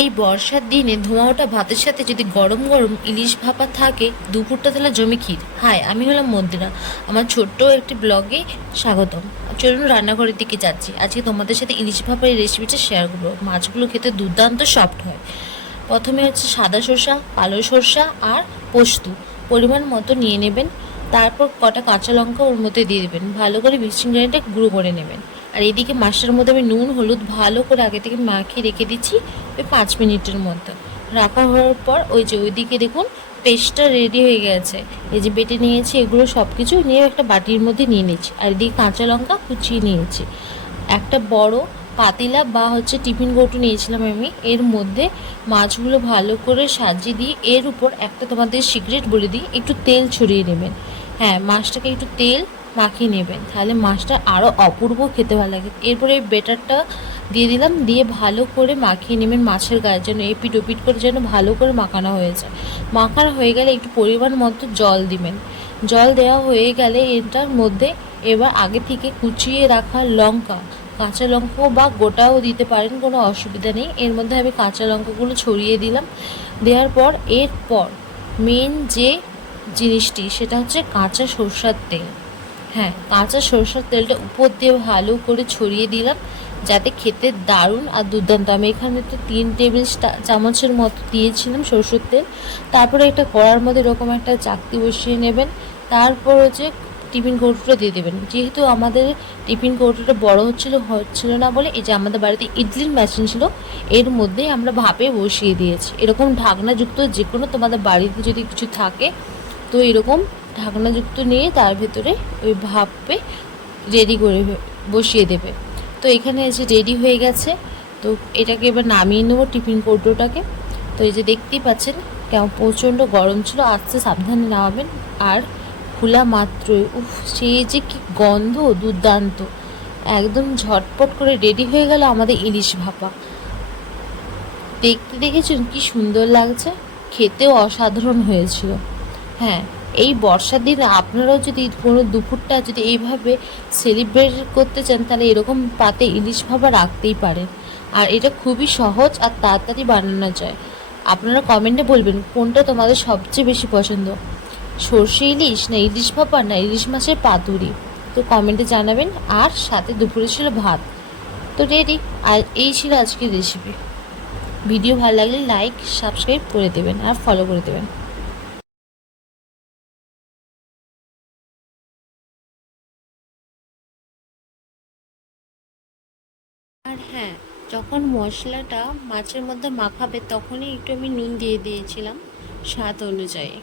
এই বর্ষার দিনে ধোঁয়া ওঠা ভাতের সাথে যদি গরম গরম ইলিশ ভাপা থাকে, দুপুরটা তাহলে জমি ক্ষীর। হাই, আমি হলাম মন্দিরা। আমার ছোট্ট একটি ব্লগে স্বাগতম। চলুন রান্নাঘরের দিকে যাচ্ছি। আজকে তোমাদের সাথে ইলিশ ভাপার এই রেসিপিটা শেয়ার করবো। মাছগুলো খেতে দুর্দান্ত সফট হয়। প্রথমে হচ্ছে সাদা সরষা, কালো সরষা আর পোস্ত পরিমাণ মতো নিয়ে নেবেন। তারপর কটা কাঁচা লঙ্কা ওর মধ্যে দিয়ে দেবেন। ভালো করে মিক্সিং গ্রাইন্ডারে গুঁড়ো করে নেবেন। আর এদিকে মাছটার মধ্যে আমি নুন হলুদ ভালো করে আগে থেকে মাখিয়ে রেখে দিচ্ছি ওই 5 মিনিটের মতো। রাখা হওয়ার পর ওই যে ওইদিকে দেখুন পেস্টটা রেডি হয়ে গেছে। এই যে বেটে নিয়েছি, এগুলো সব কিছু নিয়ে একটা বাটির মধ্যে নিয়ে নিচ্ছি। আর এদিকে কাঁচা লঙ্কা কুচিয়ে নিয়েছি। একটা বড় পাতিলা বা হচ্ছে টিফিন কৌটো নিয়েছিলাম আমি। এর মধ্যে মাছগুলো ভালো করে সাজিয়ে দিয়ে এর উপর একটা তোমাদের সিক্রেট বলে দিই, একটু তেল ছড়িয়ে নেবেন। হ্যাঁ, মাছটাকে একটু তেল মাখিয়ে নেবেন, তাহলে মাছটা আরও অপূর্ব খেতে ভালো লাগে। এরপরে এই বেটারটা দিয়ে দিলাম, দিয়ে ভালো করে মাখিয়ে নেবেন মাছের গায়ে, যেন এপিট ওপিট করে যেন ভালো করে মাখানো হয়ে যায়। মাখানো হয়ে গেলে একটু পরিমাণ মতো জল দিবেন। জল দেওয়া হয়ে গেলে এটার মধ্যে এবার আগে থেকে কুচিয়ে রাখা লঙ্কা, কাঁচা লঙ্কা বা গোটাও দিতে পারেন, কোনো অসুবিধা নেই। এর মধ্যে আমি কাঁচা লঙ্কাগুলো ছড়িয়ে দিলাম। দেওয়ার পর এরপর মেন যে জিনিসটি সেটা হচ্ছে কাঁচা সরষার তেল। হ্যাঁ, কাঁচা সরষের তেলটা উপর দিয়ে ভালো করে ছড়িয়ে দিলাম, যাতে খেতে দারুণ আর দুর্দান্ত। আমি এখানে তো 3 টেবিল চামচের মতো দিয়েছিলাম সরষের তেল। তারপরে একটা কড়ার মধ্যে এরকম একটা চাকতি বসিয়ে নেবেন। তারপর হচ্ছে টিফিন কৌটোটা দিয়ে দেবেন। যেহেতু আমাদের টিফিন কৌটোটা বড় হচ্ছিল না বলে এই যে আমাদের বাড়িতে ইডলির মেশিন ছিল, এর মধ্যেই আমরা ভাপে বসিয়ে দিয়েছি। এরকম ঢাকনাযুক্ত যে কোনো তোমাদের বাড়িতে যদি কিছু থাকে তো এরকম ঢাকনাযুক্ত নিয়ে তার ভেতরে ওই ভাপে রেডি করে বসিয়ে দেবে। তো এখানে এসে রেডি হয়ে গেছে। তো এটাকে এবার নামিয়ে নেবো টিফিন কৌটোটাকে। তো এই যে দেখতেই পাচ্ছেন কেমন প্রচণ্ড গরম ছিল, আস্তে সাবধানে নামাবেন। আর খোলা মাত্রই সে যে কি গন্ধ, দুর্দান্ত! একদম ঝটপট করে রেডি হয়ে গেল আমাদের ইলিশ ভাপা। দেখতে দেখেছেন কি সুন্দর লাগছে, খেতেও অসাধারণ হয়েছিল। হ্যাঁ, এই বর্ষার দিনে আপনারাও যদি কোনো দুপুরটা যদি এইভাবে সেলিব্রেট করতে চান, তাহলে এরকম পাতে ইলিশ ভাপা রাখতেই পারেন। আর এটা খুবই সহজ আর তাড়াতাড়ি বানানো যায়। আপনারা কমেন্টে বলবেন কোনটা তোমাদের সবচেয়ে বেশি পছন্দ, সর্ষে ইলিশ না ইলিশ ভাপা না ইলিশ মাছের পাতুরি। তো কমেন্টে জানাবেন। আর সাথে দুপুরে ছিল ভাত। তো রেডি। আর এই ছিল আজকের রেসিপি। ভিডিও ভালো লাগলে লাইক সাবস্ক্রাইব করে দেবেন আর ফলো করে দেবেন। আর হ্যাঁ, যখন মশলাটা মাছের মধ্যে মাখাবে তখনই একটু আমি নুন দিয়ে দিয়েছিলাম স্বাদ অনুযায়ী।